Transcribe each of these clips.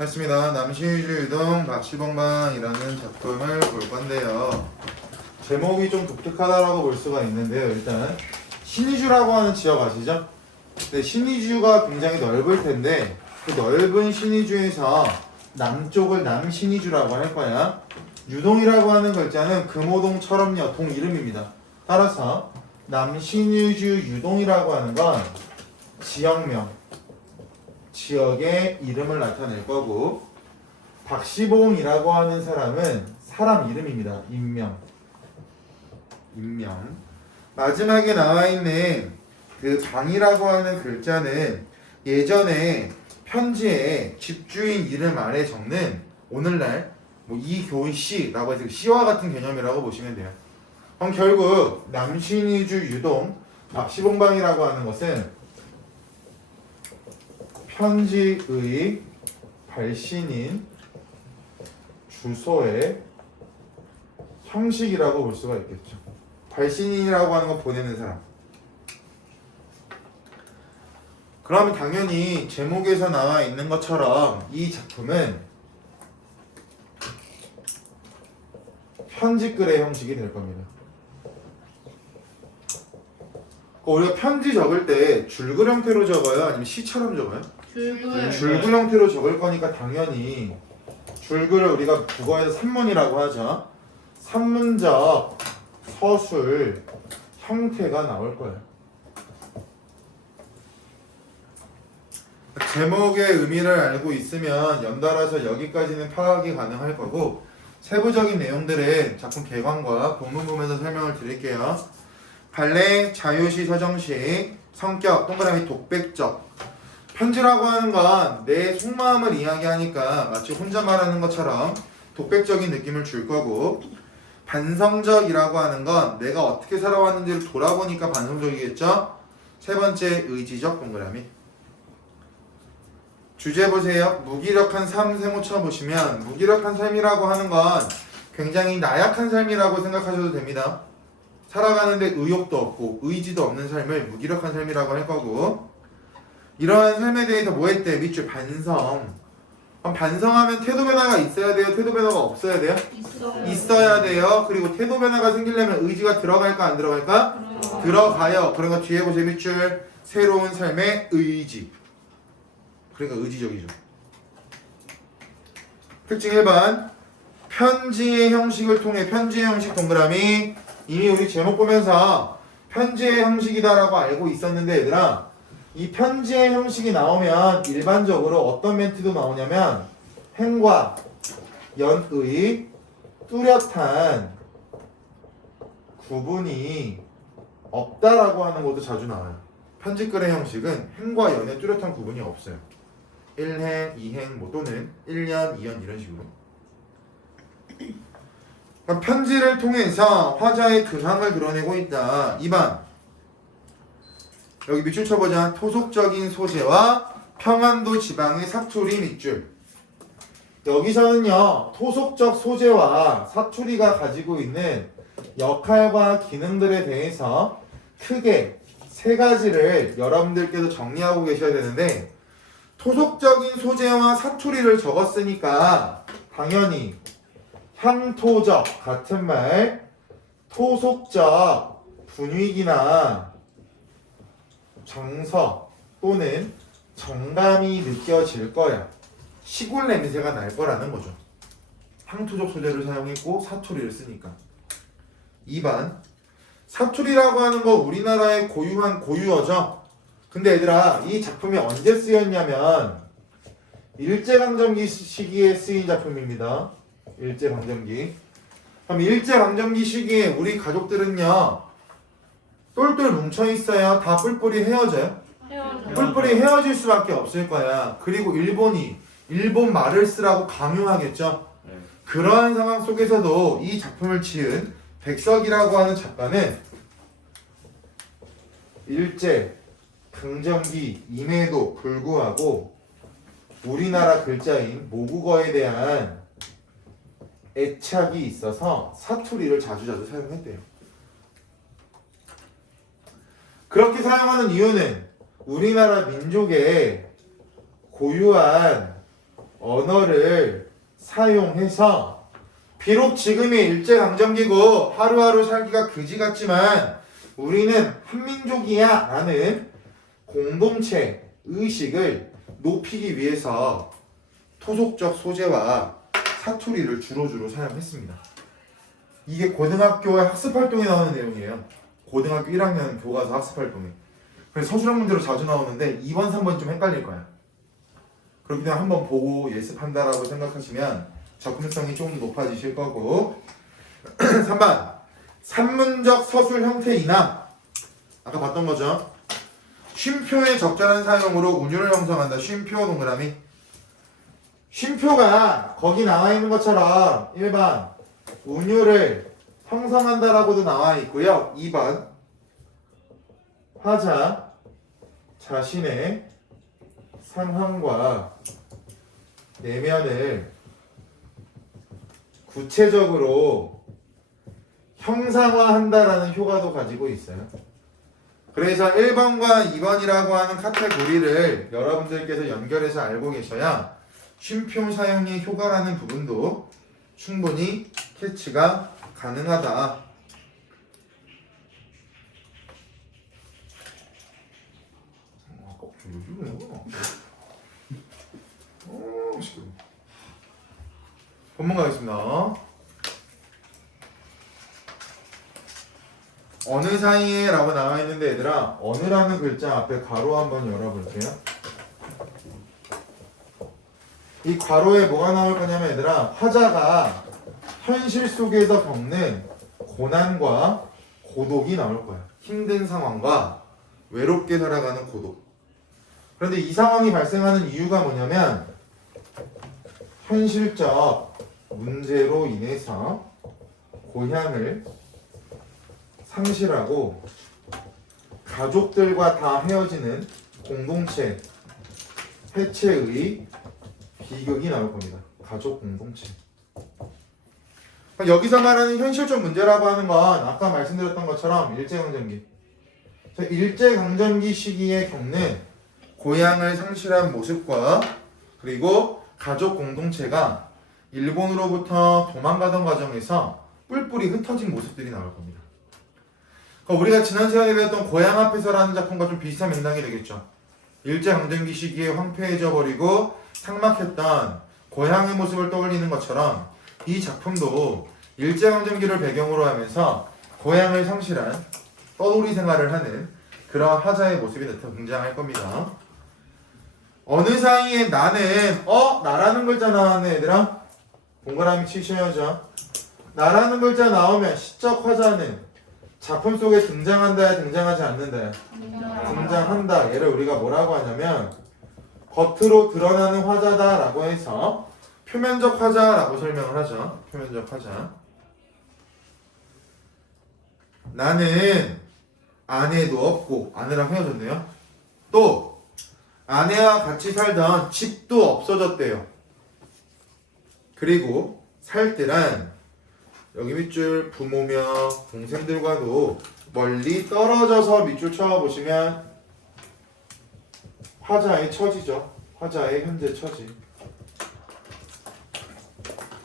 했습니다. 남신위주 유동 박시봉방이라는 작품을 볼 건데요. 제목이 좀 독특하다라고 볼 수가 있는데요. 일단 신위주라고 하는 지역 아시죠? 근데 신위주가 굉장히 넓을 텐데 그 넓은 신위주에서 남쪽을 남신위주라고 할 거야. 유동이라고 하는 글자는 금호동처럼요 동 이름입니다. 따라서 남신위주 유동이라고 하는 건 지역명, 지역의 이름을 나타낼 거고, 박시봉이라고 하는 사람은 사람 이름입니다. 인명. 마지막에 나와 있는 그 방이라고 하는 글자는 예전에 편지에 집주인 이름 아래 적는 오늘날 뭐 이교훈 씨라고 해서 씨와 같은 개념이라고 보시면 돼요. 그럼 결국 남신위주 유동 박시봉방이라고 하는 것은 편지의 발신인 주소의 형식이라고 볼 수가 있겠죠. 발신인이라고 하는 건 보내는 사람. 그러면 당연히 제목에서 나와 있는 것처럼 이 작품은 편지글의 형식이 될 겁니다. 우리가 편지 적을 때 줄글 형태로 적어요? 아니면 시처럼 적어요? 줄글 형태로 적을 거니까 당연히 줄글을 우리가 국어에서 산문이라고 하죠. 산문적 서술 형태가 나올 거예요. 제목의 의미를 알고 있으면 연달아서 여기까지는 파악이 가능할 거고, 세부적인 내용들은 작품 개관과 본문 보면서 설명을 드릴게요. 발레, 자유시, 서정시, 성격, 동그라미 독백적. 편지라고 하는 건 내 속마음을 이야기하니까 마치 혼자 말하는 것처럼 독백적인 느낌을 줄 거고, 반성적이라고 하는 건 내가 어떻게 살아왔는지를 돌아보니까 반성적이겠죠? 세 번째, 의지적, 동그라미. 주제 보세요. 무기력한 삶 세모 쳐보시면 무기력한 삶이라고 하는 건 굉장히 나약한 삶이라고 생각하셔도 됩니다. 살아가는데 의욕도 없고 의지도 없는 삶을 무기력한 삶이라고 할 거고, 이러한 삶에 대해서 뭐 했대? 밑줄 반성. 그럼 반성하면 태도 변화가 있어야 돼요? 태도 변화가 없어야 돼요? 있어야 돼요. 그리고 태도 변화가 생기려면 의지가 들어갈까 안 들어갈까? 들어가요. 그러니까 뒤에 보세요. 밑줄 새로운 삶의 의지. 그러니까 의지적이죠. 특징 1번 편지의 형식을 통해 편지의 형식 동그라미. 이미 우리 제목 보면서 편지의 형식이다라고 알고 있었는데 얘들아, 이 편지의 형식이 나오면 일반적으로 어떤 멘트도 나오냐면 행과 연의 뚜렷한 구분이 없다라고 하는 것도 자주 나와요. 편지글의 형식은 행과 연의 뚜렷한 구분이 없어요. 1행, 2행 뭐 또는 1년, 2년 이런 식으로. 그럼 편지를 통해서 화자의 근황을 드러내고 있다. 2번 여기 밑줄 쳐보자. 토속적인 소재와 평안도 지방의 사투리 밑줄. 여기서는요 토속적 소재와 사투리가 가지고 있는 역할과 기능들에 대해서 크게 세 가지를 여러분들께서 정리하고 계셔야 되는데, 토속적인 소재와 사투리를 적었으니까 당연히 향토적 같은 말, 토속적 분위기나 정서 또는 정감이 느껴질 거야. 시골 냄새가 날 거라는 거죠. 향토적 소재를 사용했고 사투리를 쓰니까. 2번 사투리라고 하는 거 우리나라의 고유한 고유어죠. 근데 얘들아, 이 작품이 언제 쓰였냐면 일제강점기 시기에 쓰인 작품입니다. 일제강점기. 그럼 일제강점기 시기에 우리 가족들은요 똘똘 뭉쳐있어요? 다 뿔뿔이 헤어져요? 뿔뿔이 헤어질 수밖에 없을 거야. 그리고 일본이 일본 말을 쓰라고 강요하겠죠. 그러한 상황 속에서도 이 작품을 지은 백석이라고 하는 작가는 일제 강점기임에도 불구하고 우리나라 글자인 모국어에 대한 애착이 있어서 사투리를 자주자주 사용했대요. 그렇게 사용하는 이유는 우리나라 민족의 고유한 언어를 사용해서 비록 지금이 일제강점기고 하루하루 살기가 그지 같지만 우리는 한민족이야 라는 공동체 의식을 높이기 위해서 토속적 소재와 사투리를 주로 사용했습니다. 이게 고등학교의 학습활동에 나오는 내용이에요. 고등학교 1학년 교과서 학습활동에. 그래서 서술형 문제로 자주 나오는데 2번, 3번 좀 헷갈릴 거야. 그렇기 때문에 한번 보고 예습한다라고 생각하시면 접근성이 좀 높아지실 거고 3번 산문적 서술 형태 인함 아까 봤던 거죠. 쉼표의 적절한 사용으로 운율을 형성한다. 쉼표 동그라미 쉼표가 거기 나와 있는 것처럼 1번 운율을 형성한다라고도 나와 있고요. 2번 화자 자신의 상황과 내면을 구체적으로 형상화한다라는 효과도 가지고 있어요. 그래서 1번과 2번이라고 하는 카테고리를 여러분들께서 연결해서 알고 계셔야 쉼표 사용의 효과라는 부분도 충분히 캐치가 가능하다. 본문 가겠습니다. 어느 사이에 라고 나와 있는데 얘들아 어느라는 글자 앞에 괄호 한번 열어볼게요. 이 괄호에 뭐가 나올 거냐면 얘들아 화자가 현실 속에서 겪는 고난과 고독이 나올 거야. 힘든 상황과 외롭게 살아가는 고독. 그런데 이 상황이 발생하는 이유가 뭐냐면 현실적 문제로 인해서 고향을 상실하고 가족들과 다 헤어지는 공동체 해체의 비극이 나올 겁니다. 가족 공동체. 여기서 말하는 현실적 문제라고 하는 건 아까 말씀드렸던 것처럼 일제강점기. 일제강점기 시기에 겪는 고향을 상실한 모습과 그리고 가족 공동체가 일본으로부터 도망가던 과정에서 뿔뿔이 흩어진 모습들이 나올 겁니다. 우리가 지난 시간에 배웠던 고향 앞에서라는 작품과 좀 비슷한 맥락이 되겠죠. 일제강점기 시기에 황폐해져 버리고 삭막했던 고향의 모습을 떠올리는 것처럼 이 작품도 일제강점기를 배경으로 하면서 고향을 상실한 떠돌이 생활을 하는 그런 화자의 모습이 등장할 겁니다. 어느 사이에 나는 나라는 글자 나왔네 얘들아. 동그라미 치셔야죠. 나라는 글자 나오면 시적 화자는 작품 속에 등장한다 등장하지 않는다 등장한다. 얘를 우리가 뭐라고 하냐면 겉으로 드러나는 화자다 라고 해서 표면적 화자라고 설명을 하죠. 표면적 화자. 나는 아내도 없고 아내랑 헤어졌네요. 또 아내와 같이 살던 집도 없어졌대요. 그리고 살 때란 여기 밑줄 부모며 동생들과도 멀리 떨어져서 밑줄 쳐보시면 화자의 처지죠. 화자의 현재 처지.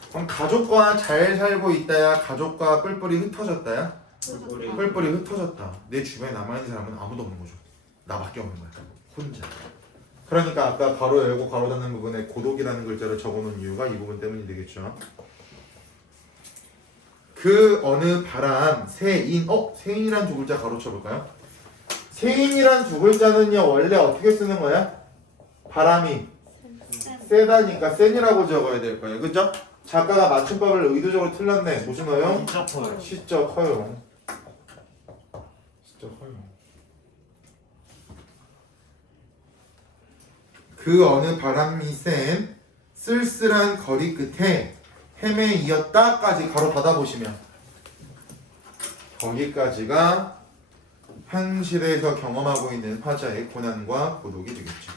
그럼 가족과 잘 살고 있다야 가족과 뿔뿔이 흩어졌다야? 뿔뿔이 흩어졌다. 내 주변에 남아있는 사람은 아무도 없는 거죠. 나밖에 없는 거야. 혼자. 그러니까 아까 괄호 열고 괄호 닫는 부분에 고독이라는 글자를 적어놓은 이유가 이 부분 때문이 되겠죠. 그 어느 바람 새인 새인이란 두 글자 가로 쳐볼까요? 새인이란 두 글자는요 원래 어떻게 쓰는 거야? 바람이 세다니까 센이라고 적어야 될 거예요. 그죠? 작가가 맞춤법을 의도적으로 틀렸네. 무슨 어용? 시적 허용. 시적 허용. 그 어느 바람이 센 쓸쓸한 거리 끝에 헤매이었다까지 가로 닫아보시면 거기까지가 현실에서 경험하고 있는 화자의 고난과 고독이 되겠죠.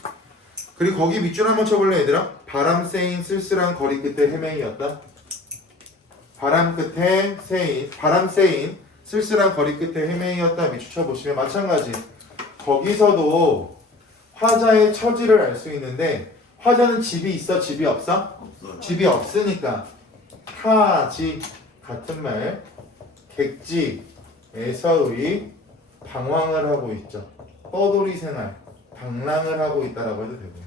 그리고 거기 밑줄 한번 쳐볼래 얘들아? 바람 쐬인 쓸쓸한 거리 끝에 헤매이었다. 바람 쐬인 쓸쓸한 거리 끝에 헤매이었다 밑줄 쳐보시면 마찬가지. 거기서도 화자의 처지를 알 수 있는데 화자는 집이 있어? 집이 없어? 없어요. 집이 없으니까 타지 같은 말 객지에서의 방황을 하고 있죠. 떠돌이 생활, 방랑을 하고 있다라고 해도 되고요.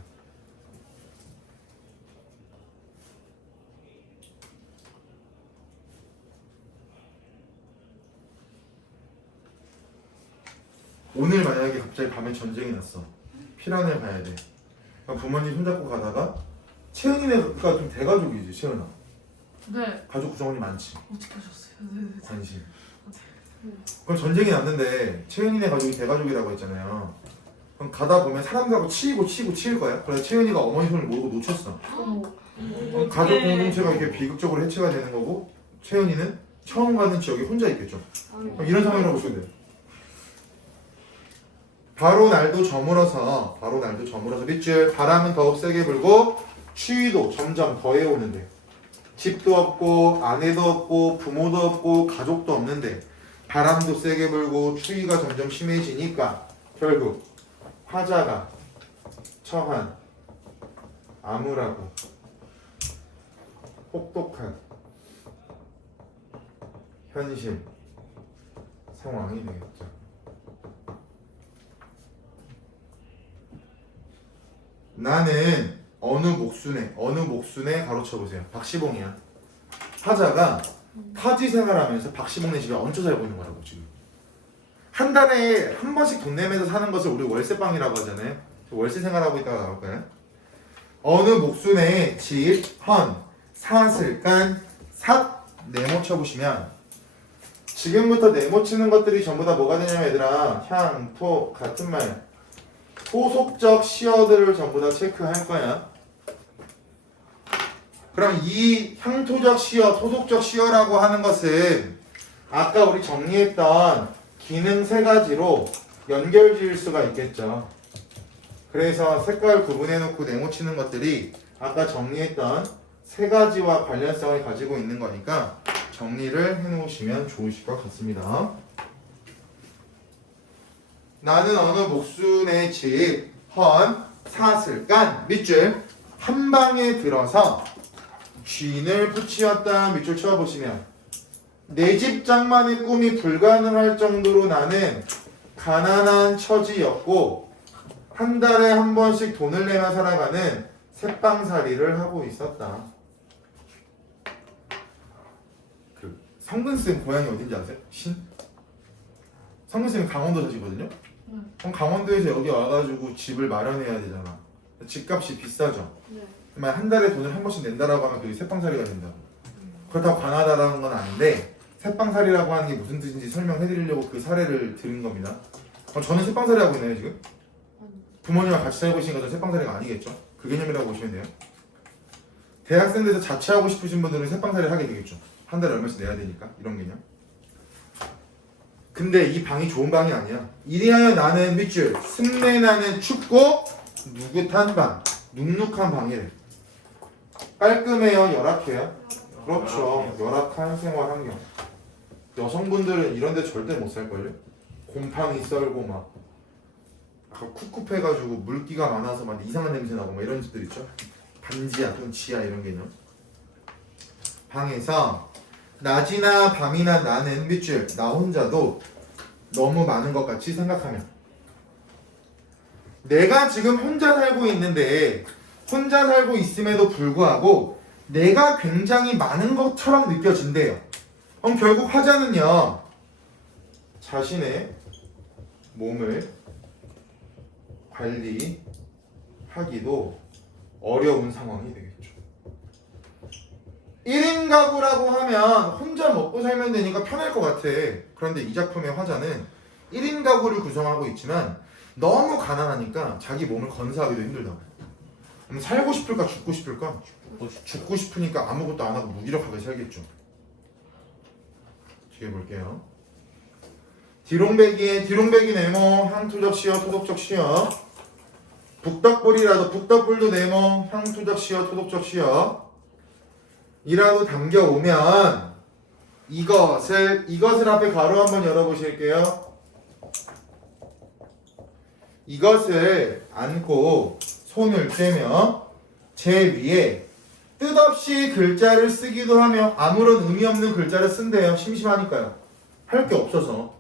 오늘 만약에 갑자기 밤에 전쟁이 났어. 피란을 가야 돼. 그럼 부모님 손잡고 가다가 채은이네가 좀 대가족이지, 채은아. 네. 가족 구성원이 많지. 어떻게 하셨어요? 네네. 관심. 그럼 전쟁이 났는데 채은이네 가족이 대가족이라고 했잖아요. 그럼 가다 보면 사람들하고 치일 거야. 그래서 채은이가 어머니 손을 모르고 놓쳤어. 어머. 그럼 가족 공동체가 이렇게 비극적으로 해체가 되는 거고 채은이는 처음 가는 지역에 혼자 있겠죠. 그럼 이런 상황이라고 보시면 돼요. 바로 날도 저물어서 밑줄 바람은 더욱 세게 불고 추위도 점점 더해오는데 집도 없고 아내도 없고 부모도 없고 가족도 없는데 바람도 세게 불고 추위가 점점 심해지니까 결국 화자가 처한 암울하고 혹독한 현실 상황이 되겠죠. 나는 어느 목순에 가로쳐보세요. 박시봉이야. 화자가 타지 생활하면서 박시봉네 집에 얹혀 살고 있는 거라고 지금. 한 달에 한 번씩 돈 내면서 사는 것을 우리 월세방이라고 하잖아요. 월세 생활하고 있다가 나올까요? 어느 목순에 집, 헌, 사슬, 간, 삿 네모 쳐보시면 지금부터 네모 치는 것들이 전부 다 뭐가 되냐면 얘들아 향, 토 같은 말 토속적 시어들을 전부 다 체크할 거야. 그럼 이 향토적 시어, 토속적 시어라고 하는 것은 아까 우리 정리했던 기능 세 가지로 연결 지을 수가 있겠죠. 그래서 색깔 구분해 놓고 네모치는 것들이 아까 정리했던 세 가지와 관련성을 가지고 있는 거니까 정리를 해 놓으시면 좋으실 것 같습니다. 나는 어느 목순의 집, 헌, 사슬, 간, 밑줄 한 방에 들어서 쥐인을 붙이었다. 밑줄 쳐보시면 내 집 장만의 꿈이 불가능할 정도로 나는 가난한 처지였고 한 달에 한 번씩 돈을 내며 살아가는 새빵살이를 하고 있었다. 그 성근쌤 고향이 어딘지 아세요? 성근쌤이 강원도 사시거든요. 그럼 강원도에서 여기 와가지고 집을 마련해야 되잖아. 집값이 비싸죠. 네. 그러면 한 달에 돈을 한 번씩 낸다라고 하면 그게 새빵살이가 된다고. 그렇다고 강하다라는 건 아닌데 새빵살이라고 하는 게 무슨 뜻인지 설명해드리려고 그 사례를 드린 겁니다. 저는 새빵살이 하고 있나요 지금? 부모님과 같이 살고 있으니까 저는 새빵살이가 아니겠죠? 그 개념이라고 보시면 돼요. 대학생들에서 자취하고 싶으신 분들은 새빵살이 하게 되겠죠. 한 달에 얼마씩 내야 되니까 이런 개념. 근데 이 방이 좋은 방이 아니야. 이리하여 나는 밑줄 습내나는 춥고 누긋한 방, 눅눅한 방이래. 깔끔해요, 열악해요? 그렇죠. 열악한 생활 환경. 여성분들은 이런 데 절대 못 살걸요? 곰팡이 썰고 막 쿡쿡해가지고 물기가 많아서 막 이상한 냄새 나고 막 이런 집들 있죠? 반지하 또는 지하 이런 개념. 방에서 낮이나 밤이나 나는 밑줄 나 혼자도 너무 많은 것 같이 생각하면 내가 지금 혼자 살고 있는데 혼자 살고 있음에도 불구하고 내가 굉장히 많은 것처럼 느껴진대요. 그럼 결국 화자는요 자신의 몸을 관리하기도 어려운 상황이 되겠죠. 1인 가구라고 하면 혼자 먹고 살면 되니까 편할 것 같아. 그런데 이 작품의 화자는 1인 가구를 구성하고 있지만 너무 가난하니까 자기 몸을 건사하기도 힘들다고. 그럼 살고 싶을까 죽고 싶을까? 죽고 싶으니까 아무것도 안 하고 무기력하게 살겠죠. 뒤에 볼게요. 디롱배기 네모 향토적 시어 토독적 시어 북덕불이라도 북덕불도 네모 향토적 시어 토독적 시어 이라도 담겨오면 이것을 앞에 가로 한번 열어보실게요. 이것을 안고 손을 떼며 제 위에 뜻없이 글자를 쓰기도 하며 아무런 의미 없는 글자를 쓴대요. 심심하니까요. 할 게 없어서.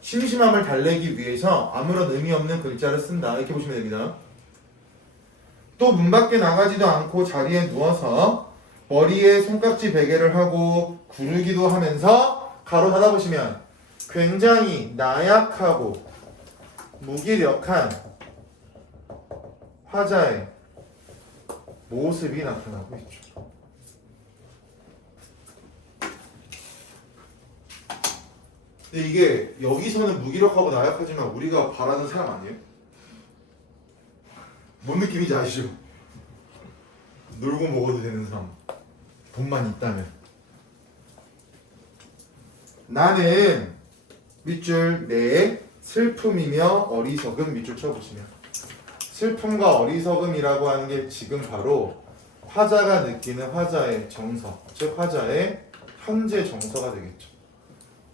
심심함을 달래기 위해서 아무런 의미 없는 글자를 쓴다. 이렇게 보시면 됩니다. 또 문 밖에 나가지도 않고 자리에 누워서 머리에 손깍지 베개를 하고 구르기도 하면서 가로 닫아보시면 굉장히 나약하고 무기력한 화자의 모습이 나타나고 있죠. 근데 이게 여기서는 무기력하고 나약하지만 우리가 바라는 사람 아니에요? 뭔 느낌인지 아시죠? 놀고 먹어도 되는 사람. 돈만 있다면. 나는 밑줄 내 슬픔이며 어리석음 밑줄 쳐보시면 슬픔과 어리석음이라고 하는 게 지금 바로 화자가 느끼는 화자의 정서, 즉 화자의 현재 정서가 되겠죠.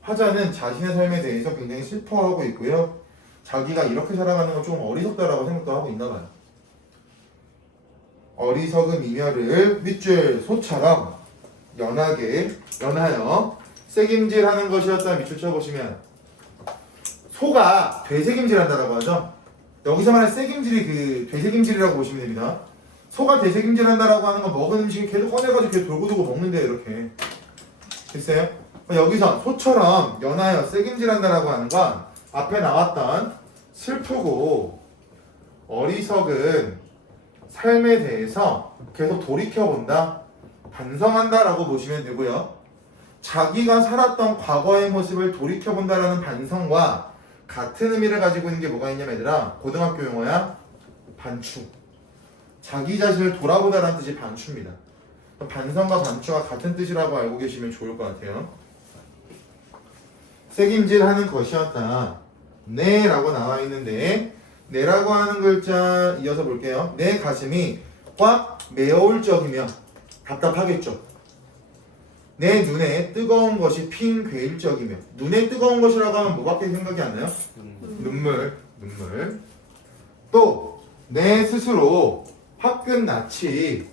화자는 자신의 삶에 대해서 굉장히 슬퍼하고 있고요. 자기가 이렇게 살아가는 건 좀 어리석다라고 생각도 하고 있나 봐요. 어리석음 이멸을 밑줄 소처럼 연하여 새김질하는 것이었다 밑줄 쳐보시면 소가 되새김질한다라고 하죠. 여기서 말하는 새김질이 그 되새김질이라고 보시면 됩니다. 소가 되새김질한다라고 하는 건 먹은 음식을 계속 꺼내가지고 계속 돌고 먹는데 이렇게 됐어요? 여기서 소처럼 연하여 새김질한다라고 하는 건 앞에 나왔던 슬프고 어리석은 삶에 대해서 계속 돌이켜본다, 반성한다라고 보시면 되고요. 자기가 살았던 과거의 모습을 돌이켜본다라는 반성과 같은 의미를 가지고 있는 게 뭐가 있냐면 얘들아, 고등학교 용어야 반추. 자기 자신을 돌아보다라는 뜻이 반추입니다. 반성과 반추가 같은 뜻이라고 알고 계시면 좋을 것 같아요. 새김질하는 것이었다. 네 라고 나와 있는데 네라고 하는 글자 이어서 볼게요. 내 가슴이 꽉 메어올 적이며 답답하겠죠. 내 눈에 뜨거운 것이 핀 괴일 적이며 눈에 뜨거운 것이라고 하면 뭐밖에 생각이 안 나요? 눈물. 또 내 스스로 화끈 낯이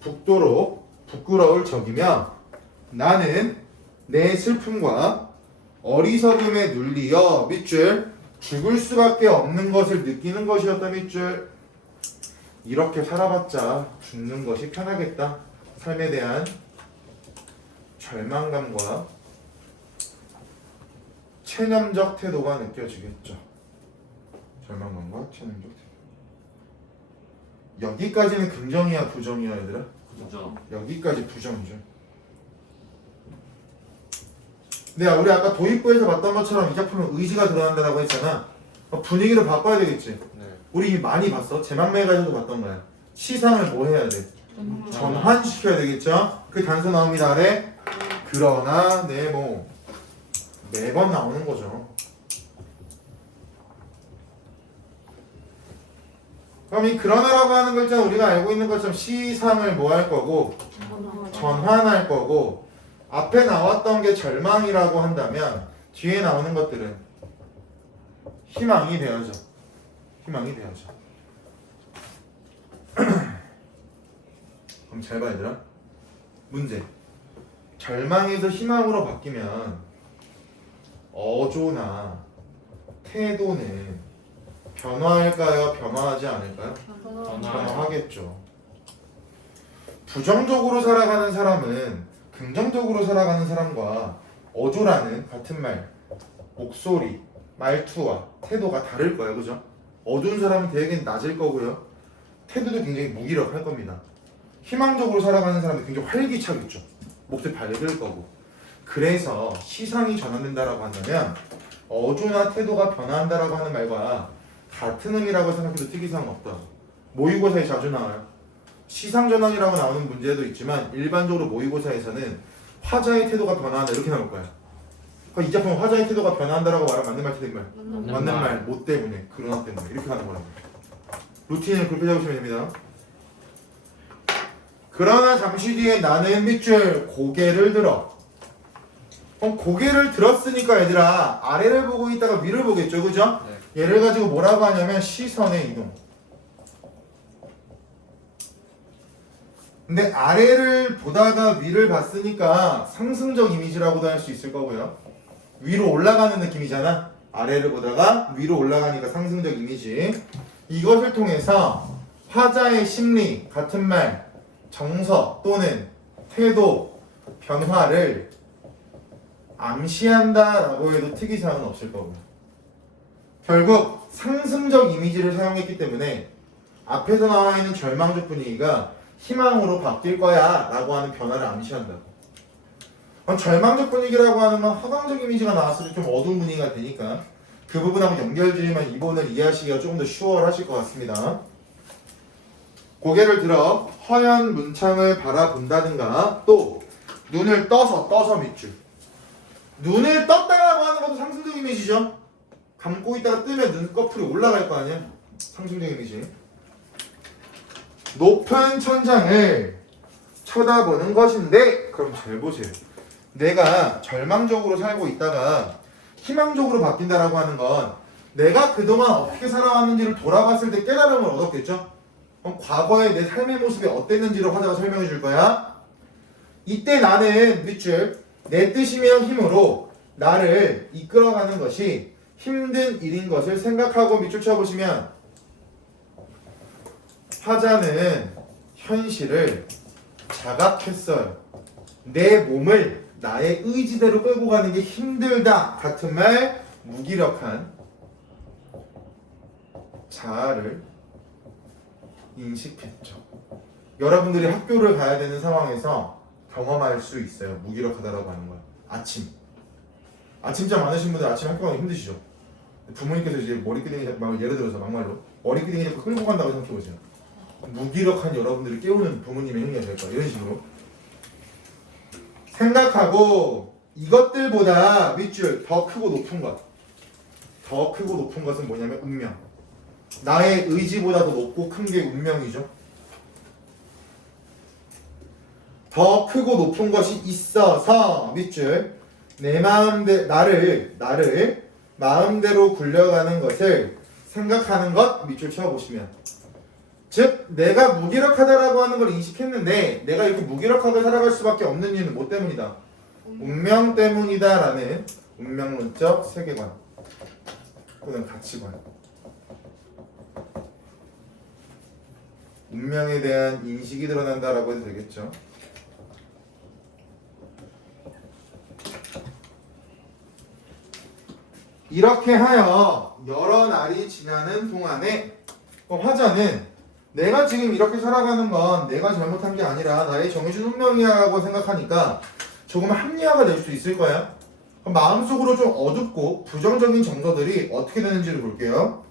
붓도록 부끄러울 적이며 나는 내 슬픔과 어리석음에 눌리어 밑줄 죽을 수밖에 없는 것을 느끼는 것이었다 밑줄. 이렇게 살아봤자 죽는 것이 편하겠다. 삶에 대한 절망감과 체념적 태도가 느껴지겠죠. 절망감과 체념적 태도. 여기까지는 긍정이야 부정이야 얘들아? 부정. 여기까지 부정이죠. 근데 우리 아까 도입부에서 봤던 것처럼 이 작품은 의지가 들어간다라고 했잖아. 분위기를 바꿔야 되겠지. 네. 우리 이미 많이 봤어. 제망매가지고 봤던 거야. 시상을 뭐 해야 돼? 전환시켜야 되겠죠? 그 단서 나옵니다 아래. 그러나 네모 매번 나오는 거죠. 그럼 이 그러나라고 하는 글자는 우리가 알고 있는 것처럼 시상을 뭐 할 거고 전환할 거고 앞에 나왔던 게 절망이라고 한다면 뒤에 나오는 것들은 희망이 되어져. 희망이 되어져. 그럼 잘 봐 얘들아. 문제. 절망에서 희망으로 바뀌면 어조나 태도는 변화할까요? 변화하지 않을까요? 변화하겠죠. 부정적으로 살아가는 사람은 긍정적으로 살아가는 사람과 어조라는 같은 말, 목소리, 말투와 태도가 다를 거예요. 그죠? 어두운 사람은 되게 낮을 거고요. 태도도 굉장히 무기력할 겁니다. 희망적으로 살아가는 사람은 굉장히 활기차겠죠. 목소리 밝을 거고. 그래서 시상이 전환된다라고 한다면 어조나 태도가 변화한다라고 하는 말과 같은 의미라고 생각해도 특이사항은 없다. 모의고사에 자주 나와요. 시상 전환이라고 나오는 문제도 있지만 일반적으로 모의고사에서는 화자의 태도가 변화한다 이렇게 나올 거야. 이 작품 화자의 태도가 변화한다라고 말하면 맞는 말 틀린 말? 맞는 말. 뭐 때문에? 그러나 때문에 이렇게 하는 거라고. 루틴을 그렇게 잡으시면 됩니다. 그러나 잠시 뒤에 나는 밑줄 고개를 들어. 그럼 고개를 들었으니까 얘들아 아래를 보고 있다가 위를 보겠죠, 그죠? 네. 얘를 가지고 뭐라고 하냐면 시선의 이동. 근데 아래를 보다가 위를 봤으니까 상승적 이미지라고도 할 수 있을 거고요. 위로 올라가는 느낌이잖아. 아래를 보다가 위로 올라가니까 상승적 이미지. 이것을 통해서 화자의 심리, 같은 말, 정서 또는 태도, 변화를 암시한다라고 해도 특이사항은 없을 거고요. 결국 상승적 이미지를 사용했기 때문에 앞에서 나와 있는 절망적 분위기가 희망으로 바뀔 거야 라고 하는 변화를 암시한다고. 절망적 분위기라고 하는 건 하강적 이미지가 나왔을 때 좀 어두운 분위기가 되니까 그 부분하고 연결지으면 이 부분을 이해하시기가 조금 더 수월하실 것 같습니다. 고개를 들어 허연 문창을 바라본다든가 또 눈을 떠서 밑줄. 눈을 떴다라고 하는 것도 상승적 이미지죠. 감고 있다가 뜨면 눈꺼풀이 올라갈 거 아니야. 상승적 이미지. 높은 천장을 쳐다보는 것인데 그럼 잘 보세요. 내가 절망적으로 살고 있다가 희망적으로 바뀐다라고 하는 건 내가 그동안 어떻게 살아왔는지를 돌아봤을 때 깨달음을 얻었겠죠? 그럼 과거의 내 삶의 모습이 어땠는지를 화자가 설명해 줄 거야. 이때 나는 밑줄 내 뜻이며 힘으로 나를 이끌어가는 것이 힘든 일인 것을 생각하고 밑줄 쳐보시면 화자는 현실을 자각했어요. 내 몸을 나의 의지대로 끌고 가는 게 힘들다 같은 말 무기력한 자아를 인식했죠. 여러분들이 학교를 가야 되는 상황에서 경험할 수 있어요. 무기력하다라고 하는 걸. 아침잠 많으신 분들 아침 학교 가기 힘드시죠? 부모님께서 이제 머리끄댕이 예를 들어서 막말로 머리끄댕이 자꾸 끌고 간다고 생각해보세요. 무기력한 여러분들을 깨우는 부모님의 행위가 될 거야. 이런 식으로 생각하고 이것들보다 밑줄 더 크고 높은 것, 더 크고 높은 것은 뭐냐면 운명. 나의 의지보다 더 높고 큰 게 운명이죠. 더 크고 높은 것이 있어서 밑줄 내 마음대로 나를 마음대로 굴려가는 것을 생각하는 것 밑줄 쳐보시면, 즉 내가 무기력하다라고 하는 걸 인식했는데 내가 이렇게 무기력하게 살아갈 수밖에 없는 이유는 뭐 때문이다? 운명 때문이다라는 운명론적 세계관 또는 가치관, 운명에 대한 인식이 드러난다라고 해도 되겠죠. 이렇게 하여 여러 날이 지나는 동안에 화자는 내가 지금 이렇게 살아가는 건 내가 잘못한 게 아니라 나의 정해진 운명이라고 생각하니까 조금 합리화가 될 수 있을 거야. 그럼 마음속으로 좀 어둡고 부정적인 정서들이 어떻게 되는지를 볼게요.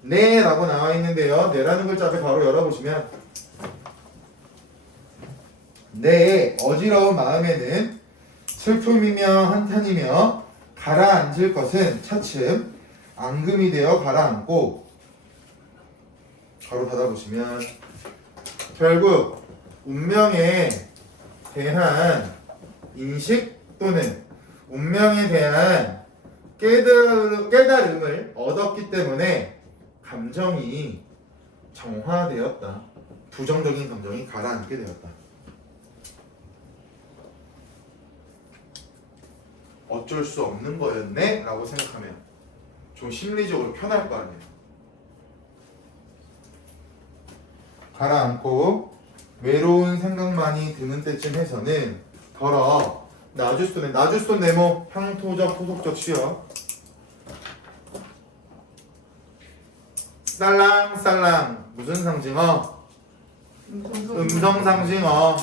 네 라고 나와 있는데요. 네라는 글자 앞에 바로 열어보시면 네 어지러운 마음에는 슬픔이며 한탄이며 가라앉을 것은 차츰 앙금이 되어 가라앉고, 바로 닫아보시면 결국 운명에 대한 인식 또는 운명에 대한 깨달음을 얻었기 때문에 감정이 정화되었다. 부정적인 감정이 가라앉게 되었다. 어쩔 수 없는 거였네? 라고 생각하면 좀 심리적으로 편할 거 아니에요. 가라앉고 외로운 생각만이 드는 때쯤 해서는 더러 나주스톤 네모 향토적 후속적 시어 쌀랑쌀랑 무슨 상징어? 음성 상징어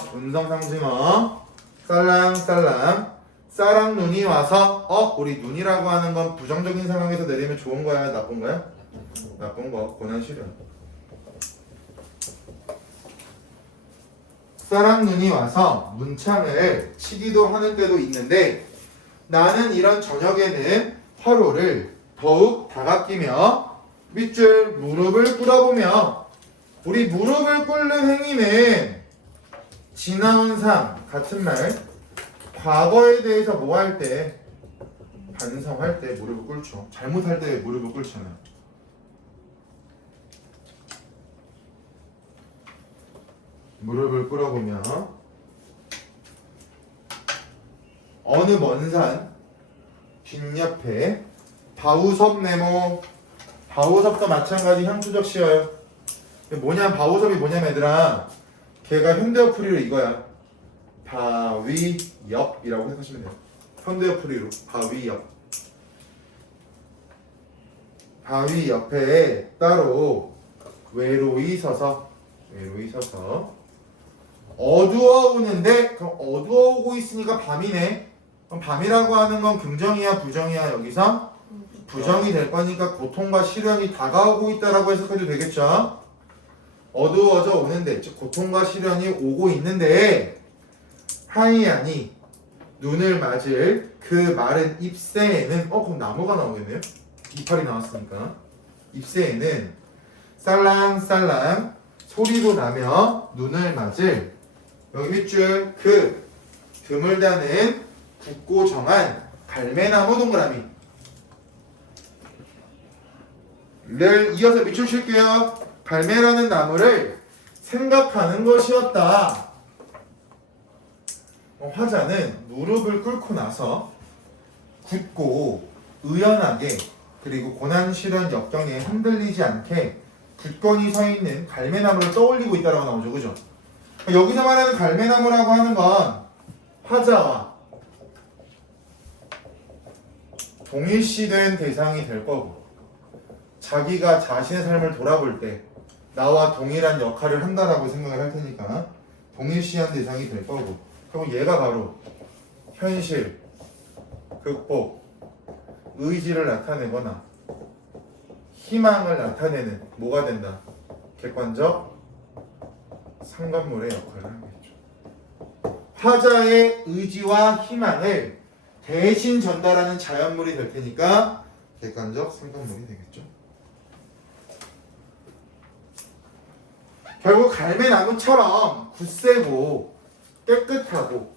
쌀랑쌀랑 쌀랑 눈이 와서 우리 눈이라고 하는 건 부정적인 상황에서 내리면 좋은 거야 나쁜 거야? 나쁜 거 고난 시련. 쌀랑 눈이 와서 문창을 치기도 하는 때도 있는데 나는 이런 저녁에는 화로를 더욱 다가끼며 밑줄 무릎을 꿇어보며, 우리 무릎을 꿇는 행위는 지나온 삶 같은 말 과거에 대해서 뭐 할 때 반성할 때 무릎을 꿇죠. 잘못할 때 무릎을 꿇잖아요. 무릎을 꿇어보면 어느 먼 산 뒷옆에 바우섭 네모. 바우섭도 마찬가지 향투적 시어요. 바우섭이 뭐냐면 얘들아, 걔가 현대어 풀이로 이거야. 바위옆이라고 생각하시면 돼요. 현대어 풀이로 바위옆. 바위 옆에 따로 외로이 서서 어두워 오는데, 그럼 어두워 오고 있으니까 밤이네. 그럼 밤이라고 하는 건 긍정이야 부정이야? 여기서 부정이 될 거니까 고통과 시련이 다가오고 있다라고 해석해도 되겠죠. 어두워져 오는데, 즉 고통과 시련이 오고 있는데 하이안이 눈을 맞을 그 마른 잎새에는 그럼 나무가 나오겠네요. 이파리 나왔으니까 잎새에는 살랑살랑 소리도 나며 눈을 맞을 여기 밑줄 그 드물다는 굵고 정한 갈매나무 동그라미 를 이어서 밑줄 칠게요. 갈매라는 나무를 생각하는 것이었다. 화자는 무릎을 꿇고 나서 굳고 의연하게 그리고 고난 시련 역경에 흔들리지 않게 굳건히 서 있는 갈매나무를 떠올리고 있다라고 나오죠, 그죠? 여기서 말하는 갈매나무라고 하는 건 화자와 동일시된 대상이 될 거고, 자기가 자신의 삶을 돌아볼 때 나와 동일한 역할을 한다라고 생각을 할 테니까 동일시한 대상이 될 거고, 그럼 얘가 바로 현실, 극복, 의지를 나타내거나 희망을 나타내는 뭐가 된다? 객관적 상관물의 역할을 하겠죠. 화자의 의지와 희망을 대신 전달하는 자연물이 될 테니까 객관적 상관물이 되겠죠. 결국 갈매나무처럼 굳세고 깨끗하고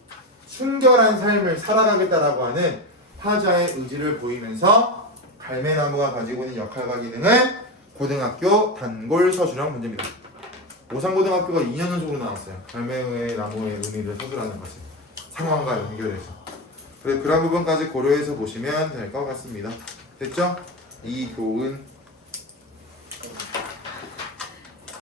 순결한 삶을 살아가겠다라고 하는 화자의 의지를 보이면서 갈매나무가 가지고 있는 역할과 기능은 고등학교 단골 서술형 문제입니다. 오산고등학교가 2년 연속으로 나왔어요. 갈매의 나무의 의미를 서술하는 것을 상황과 연결해서. 그래서 그런 부분까지 고려해서 보시면 될 것 같습니다. 됐죠? 이도은